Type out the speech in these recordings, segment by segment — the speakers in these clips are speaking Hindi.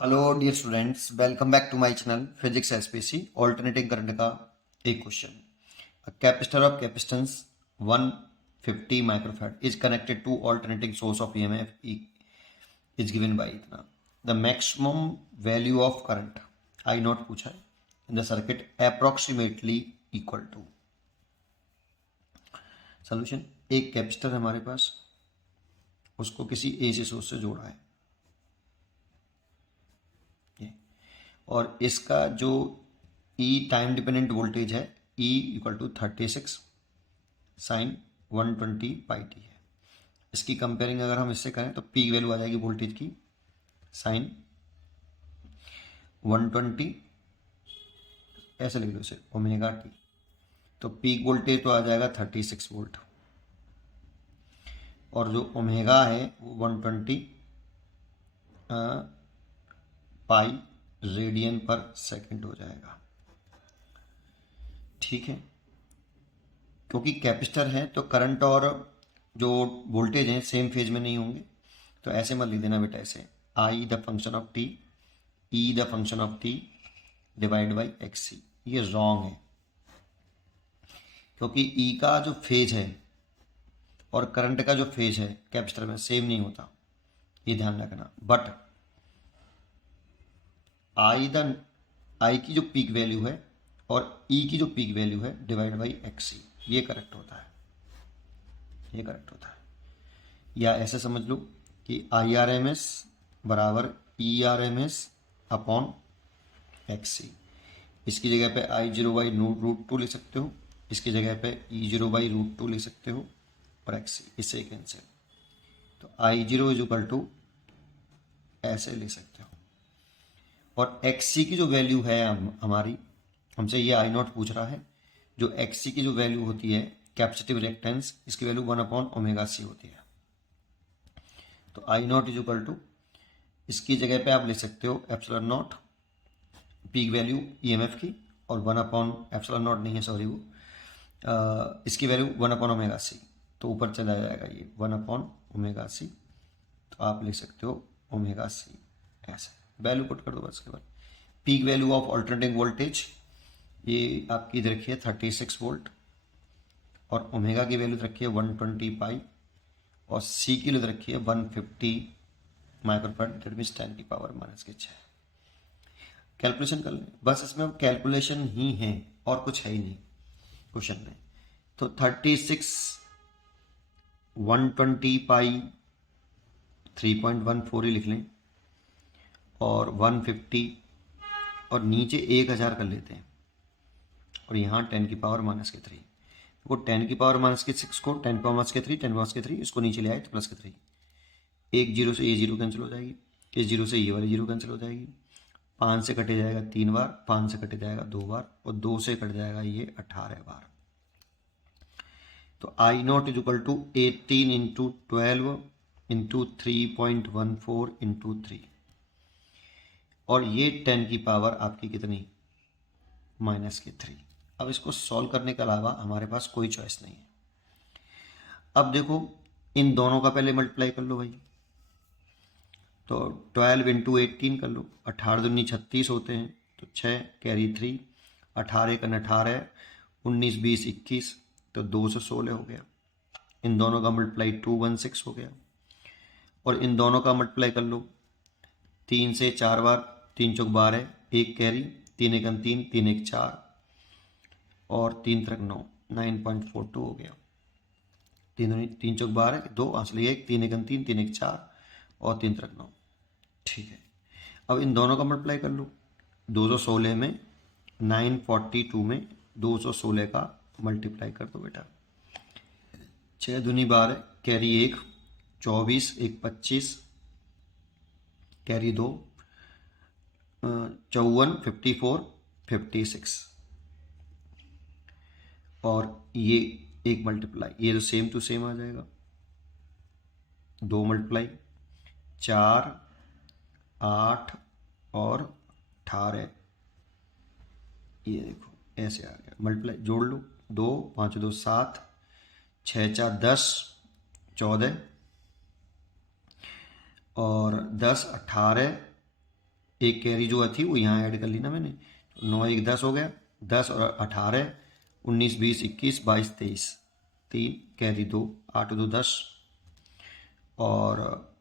Hello dear students, welcome back to my channel physics SPC alternating current का एक question. Capacitor of capacitance 150 microfarad is connected to alternating source of EMF is given by इतना। The maximum value of current I naught पूछा है in the circuit approximately equal to. Solution, एक कैपेसिटर है हमारे पास, उसको किसी एसी सोर्स से जोड़ा है और इसका जो ई टाइम डिपेंडेंट वोल्टेज है E equal to 36 sine 120 pi t है। इसकी कंपेयरिंग अगर हम इससे करें तो पीक वैल्यू आ जाएगी वोल्टेज की साइन 120, ऐसे लिख लो इसे ओमेगा टी। तो पीक वोल्टेज तो आ जाएगा 36 वोल्ट और जो ओमेगा है वो 120 पाई रेडियन पर सेकंड हो जाएगा। ठीक है, क्योंकि कैपेसिटर है तो करंट और जो वोल्टेज हैं सेम फेज में नहीं होंगे, तो ऐसे मत लिख देना बेटा, ऐसे I the function of T E the function of T divide by X C. ये रॉन्ग है क्योंकि ई का जो फेज है और करंट का जो फेज है कैपेसिटर में सेम नहीं होता, ये ध्यान रखना। बट आई की जो पीक वैल्यू है और ई की जो पीक वैल्यू है डिवाइड बाई एक्स सी, ये करेक्ट होता है, ये करेक्ट होता है। या ऐसे समझ लो कि आई आर एम एस बराबर E R M S upon X C. इसकी जगह पे I zero by root two लिख सकते हो, इसकी जगह पे E zero by root two लिख सकते हो और एक्स सी इससे कैंसिल। तो I zero is equal to ऐसे लिख सकते हो। और एक्स सी की जो वैल्यू है हमारी, हमसे ये आई नॉट पूछ रहा है, जो एक्स सी की जो वैल्यू होती है कैपेसिटिव रिएक्टेंस, इसकी वैल्यू 1 अपॉन ओमेगा सी होती है। तो I naught is equal to, इसकी जगह पे आप लिख सकते हो epsilon not peak value EMF की, और 1 अपॉन एप्सिलॉन नॉट नहीं है सॉरी, वो इसकी वैल्यू 1 अपॉन ओमेगा सी, तो ऊपर चला जाएगा ये 1 अपॉन ओमेगा सी। तो आप लिख सकते हो ओमेगा सी, ऐसे वैल्यू पुट कर दो बस के बाद। Peak value of alternating voltage ये आपकी इधर रखी है 36 वोल्ट और ओमेगा की वैल्यू रखी है 120 पाई और सी की वैल्यू रखी है 150 माइक्रोफैराड, दैट मीन्स 10 की पावर माइनस के 6। कैलकुलेशन कर लें बस, इसमें कैलकुलेशन ही है और कुछ है ही नहीं क्वेश्चन में। तो 36 120 पाई 3.14 ही लिख लें और 150 और नीचे 1000 कर लेते हैं और यहाँ 10 की पावर माइनस के 3। वो 10 की पावर माइनस के 6 को 10 पावर माइनस के 3 10 माइनस के 3 इसको नीचे ले आए तो प्लस के 3। एक जीरो से ये जीरो कैंसिल हो जाएगी, इस जीरो से ये वाली जीरो कैंसिल हो जाएगी, 5 से कटे जाएगा 3 बार, 5 से कटे जाएगा 2 बार और 2 से कट जाएगा ये 18 बार। तो I naught is equal to 18 into 12 into 3.14 into 3 और ये 10 की पावर आपकी कितनी माइनस की 3। अब इसको सॉल्व करने के अलावा हमारे पास कोई चॉइस नहीं है। अब देखो इन दोनों का पहले मल्टीप्लाई कर लो भाई, तो 12 इंटू 18 कर लो, 18 दूनी 36 होते हैं तो 6 कैरी 3, 18 का 18 19 20 21 तो 216 हो गया। इन दोनों का मल्टीप्लाई 216 हो गया और इन दोनों का मल्टीप्लाई कर लो 3 से 4 बार, 3 चौक 12, एक कैरी, 3 एक 3, 3 एक 4 और 3 तरक 9, 9.42 हो गया। 3 चौक 12, 2 असली 1, 3 एक 3, 3 एक 4 और 3 तरक 9। ठीक है, अब इन दोनों का मल्टीप्लाई कर लो, 216 में 942 में 216 का मल्टीप्लाई कर दो बेटा। 6 दूनी 12, कैरी 1 24, एक 25, कैरी 2 54 54 56 और ये एक मल्टीप्लाई, ये तो सेम टू सेम आ जाएगा, 2 मल्टीप्लाई 4 8 और 18, ये देखो ऐसे आ गया। मल्टीप्लाई जोड़ लो, 2 5 2 7, 6 4 10 14 और 10 18 एक कैरी जो थी वो यहाँ ऐड कर ली ना मैंने, 9 1 10 हो गया, 10 और 18 19 20 21 22 23, 3 कैरी 2, 8 2 10 और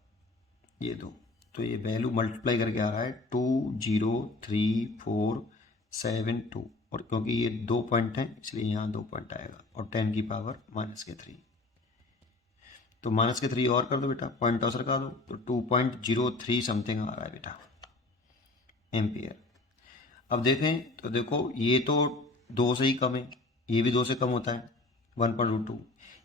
ये 2, तो ये वैल्यू मल्टीप्लाई करके आ रहा है 20347 2, और क्योंकि ये 2 पॉइंट हैं इसलिए यहाँ 2 पॉइंट आएगा, और 10 की पावर -3, तो -3 और कर दो बेटा, पॉइंट और सरका दो, तो 2.03 समथिंग आ रहा है बेटा एम्पियर। अब देखें तो देखो ये तो 2 से ही कम है, ये भी 2 से कम होता है 1.22,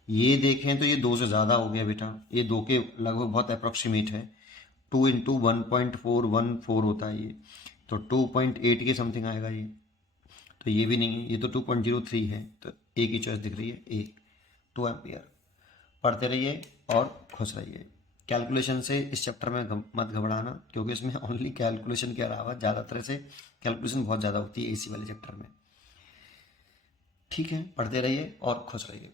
ये देखें तो ये 2 से ज़्यादा हो गया बेटा, ये 2 के लगभग बहुत अप्रॉक्सीमेट है, 2 इंटू 1.414 होता है ये, तो 2.8 के समथिंग आएगा ये, तो ये भी नहीं है, ये तो 2.03 है, तो ए की चॉइस दिख रही है ए, 2 एम्पियर। पढ़ते रहिए और खुश रहिए। कैलकुलेशन से इस चैप्टर में मत घबराना, क्योंकि इसमें ओनली कैलकुलेशन के अलावा ज़्यादातर से कैलकुलेशन बहुत ज़्यादा होती है एसी वाले चैप्टर में। ठीक है, पढ़ते रहिए और खुश रहिए।